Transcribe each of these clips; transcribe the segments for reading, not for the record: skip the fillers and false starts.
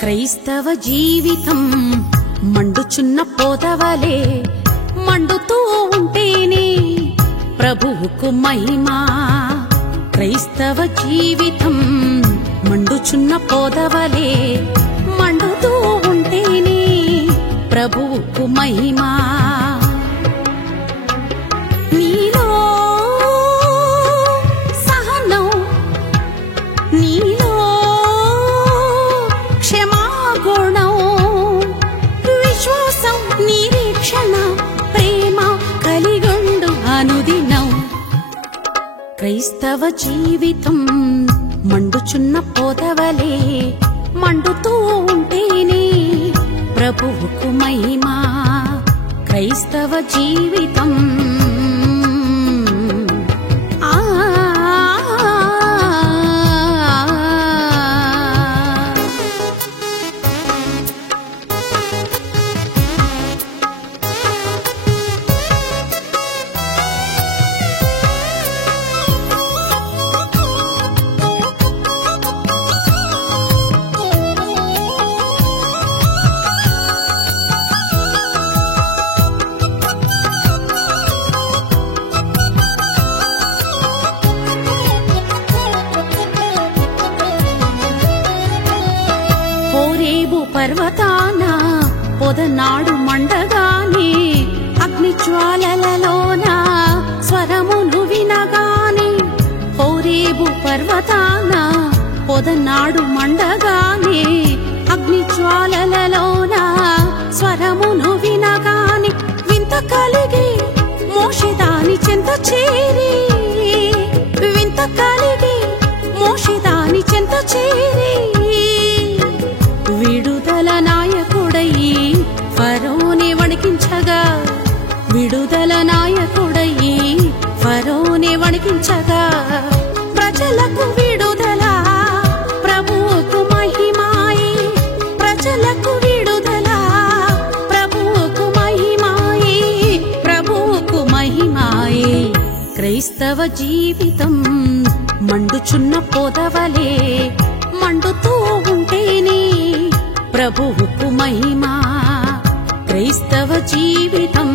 క్రైస్తవ జీవితం మండుచున్న పొదవలే మండుతూ ఉంటేనే ప్రభువుకు మహిమ. క్రైస్తవ జీవితం మండుచున్న పొదవలే మండుతూ ఉంటేనే ప్రభువుకు మహిమ. నీలో సహనం, నీలో క్షమాగుణం, విశ్వాసం, నిరీక్షణ, ప్రేమ కలిగుండు అనుదినం. క్రైస్తవ జీవితం మండుచున్న పొదవలే మండుతూ ఉంటేనే ప్రభువుకు మహిమ. క్రైస్తవ జీవితం పర్వతాన పొదనాడు మండగానే అగ్నిజ్వాలలలోన స్వరమును వినగానే, హోరేబు పర్వతాన పొదనాడు మండగానే అగ్నిజ్వాలలలోన స్వరమును వినగానే, వింత కలిగి మోషే దాని చెంత చేరి, వింత కలిగి మోషే దాని చెంత చేరి, విడుదల నాయకుడయి ఫరోనే వణికించగా, విడుదల నాయకుడయి ఫరోనే వణికించగా, ప్రజలకు విడుదల ప్రభువుకు మహిమాయి, ప్రజలకు విడుదల ప్రభువుకు మహిమాయి, ప్రభువుకు మహిమాయి. క్రైస్తవ జీవితం మండుచున్న పొదవలే మండుతూ ఉంటేనే ప్రభువుకు మహిమ. క్రైస్తవ జీవితం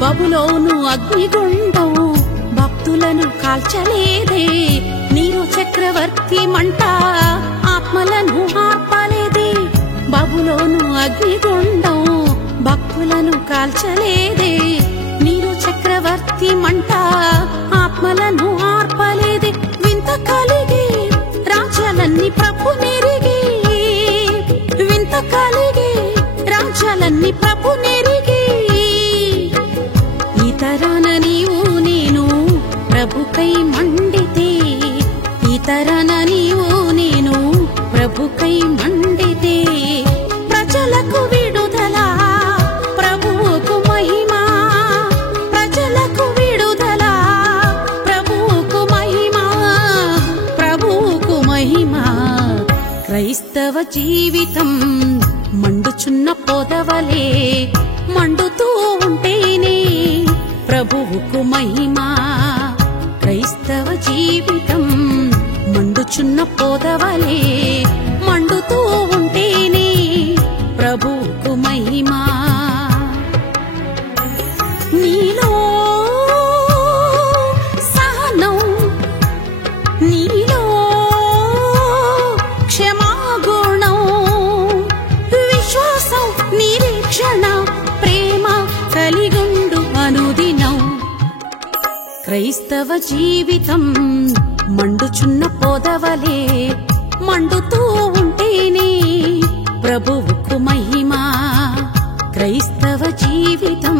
బబులోను అగ్నిగుండం భక్తులను కాల్చలేదే, నీరు చక్రవర్తి మంట ఆత్మలను ఆర్పలేదే. బబులోను అగ్నిగుండం భక్తులను కాల్చలేదే, నీరు చక్రవర్తి మంట ఆత్మలను ఆర్పలేదే. వింత కలిగి రాజ్యాలన్నీ ప్రభు నెరిగి, వింత కలిగి రాజ్యాలన్నీ ప్రభు నెరిగి, ఇతరన నీవు నేను ప్రభుకై మండితే, ఇతరన నీవు నేను ప్రభుకై మండితే, ప్రజలకు విడుదల ప్రభువుకు మహిమ, ప్రజలకు విడుదల ప్రభువుకు మహిమ, ప్రభువుకు మహిమ. క్రైస్తవ జీవితం మండుచున్న పొదవలే మండుతూ ఉంటేనే ప్రభువుకు మహిమ. క్రైస్తవ జీవితం మండుచున్న పొదవలే మండుతూ ఉంటేనే ప్రభువుకు మహిమ. నీలో సహనం, నీలో క్షమాగుణం, విశ్వాసం, నిరీక్షణ, ప్రేమ కలిగుండు అనుదినం. క్రైస్తవ జీవితం మండుచున్న మండుచున్న పొదవలే మండుతూ ఉంటేనే ప్రభువుకు మహిమా. క్రైస్తవ జీవితం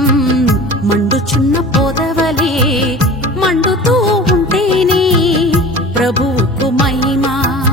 మండుచున్న పొదవలే మండుతూ ఉంటేనే ప్రభువుకు మహిమా.